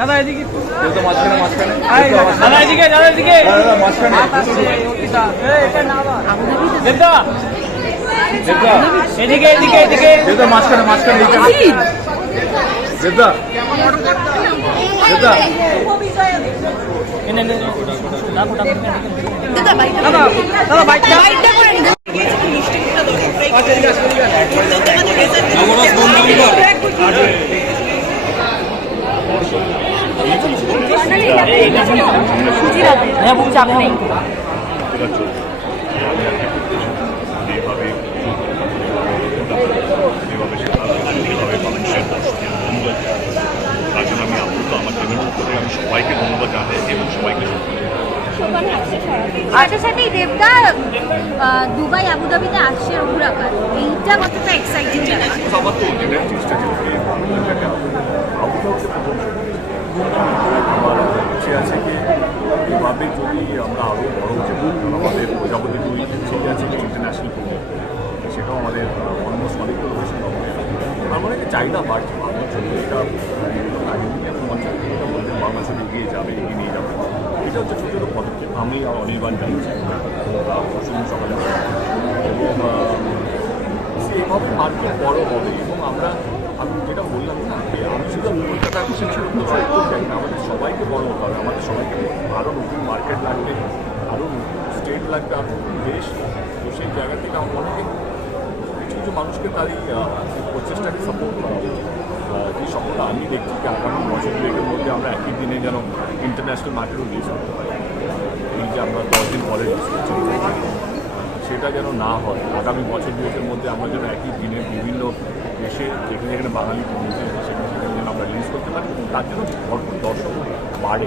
দাদা এদিকে। তো মাঝখানে মাঝখানে। দাদা এদিকে দাদা এদিকে। দাদা, মাঝখানে। দেবদা দেবদা। এদিকে এদিকে এদিকে। মাঝখানে মাঝখানে দাদা বাইকটা যেভাবে যেভাবে মানুষের দর্শকদের ধন্যবাদ তার জন্য আমি আপ্লুত আমার টিমের পক্ষ আমি সবাইকে ধন্যবাদ জানাই এবং সবাইকে সাথে সাথেই দেবদা দুবাই আবুধাবিতে আসছে রঘুরাকার এইটা কতটা এক্সাইটিং সবার তো যেটা চেষ্টা চলছে আউটডোরকে আমার ইচ্ছে আছে কি? এভাবে যদি আমরা আরও বড় হতে আমাদের প্রজাপতি দুই ঠিক আছে ইন্টারন্যাশনাল প্রোগ্রাম সেটাও আমাদের অলমোস্ট অনেকগুলো হবে। আমার অনেক চাহিদা বাড়ছে বাংলা ছবি এটা বলতে বাংলা ছবি এগিয়ে যাবে এগিয়ে নিয়ে যাবে এটা হচ্ছে ছোটো ছোটো পদক্ষেপ। আমি আর অনির্বাণ জানিয়েছি পরশুদিন সকালে এবং আহ, এইভাবে মার্কেট বড় হবে এবং আমরা আমি যেটা বললাম না আমি শুধু কলকাতার কিছু চাই না, আমাদের সবাইকে বড় হতে হবে, আমাদের সবাইকে আরও নতুন মার্কেট লাগবে আরও স্টেট লাগবে আরও নতুন দেশ। তো সেই জায়গা থেকে আমার মনে হয় কিছু কিছু মানুষকে তার এই প্রচেষ্টাকে সাপোর্ট করা যে স্বপ্নটা আমি দেখছি যে আগামী বছর দুয়েকের মধ্যে আমরা একই দিনে যেন ইন্টারন্যাশনাল মার্কেটও রিলিজ করতে পারি। এই যে আমরা দশ দিন পরে রিলিজ করছি। সেটা যেন না হয়। আগামী বছর দুয়েকের মধ্যে আমরা যেন একই দিনে বিভিন্ন দেশে যেখানে যেখানে বাঙালি কমিউনিটি আছে সেখানে সেখানে যেন আমরা রিলিজ করতে পারি এবং তার জন্য ভরপুর দর্শক বাড়ে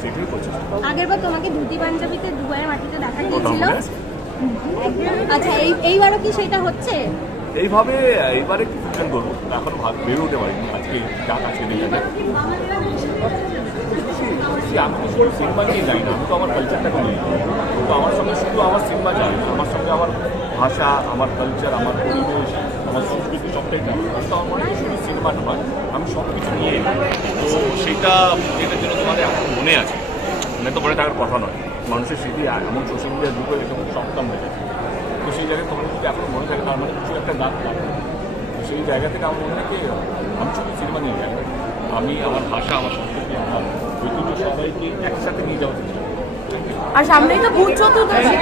সেটাই প্রচেষ্টা। আগেরবার তোমাকে ধুতি পাঞ্জাবিতে দুবাইয়ের মাটিতে দেখা গিয়েছিল। আচ্ছা এই এইবারও কি সেটা হচ্ছে? এইভাবে এইবারে কি ফিউশন করব এখন ভাব বেরো উঠে পারিনি আজকে আজকে দেখে যাক See, আমি শুধু সিনেমা নিয়ে যাই না আমি তো আমার কালচারটাকে নিয়ে ভাষা, আমার কালচার আমার পরিবেশ, আমার সংস্কৃতি সবটাই যায় তো আমার মনে হয় শুধু সিনেমাটা নয়, আমি সব কিছু নিয়ে তো সেটা যেটার জন্য তোমাদের এখন মনে আছে মানে তো মনে থাকার কথা নয়। মানুষের স্মৃতি এমন সোশ্যাল মিডিয়ার যুগে এরকম সপ্তাহ হয়ে গেছে। তো সেই জায়গায় তোমার যদি এখন মনে থাকে, তার মানে কিছু একটা দাগ থাকে তো সেই জায়গা থেকে আমার মনে হয় কি, আমি শুধু সিনেমা নিয়ে যাই আমি, আমার ভাষা, আমার সংস্কৃতি, আমার ঐতিহ্য সবাইকে একসাথে নিয়ে যাওয়ার চেষ্টা করি আর সামনেই তো ভূত চতুর্দশী।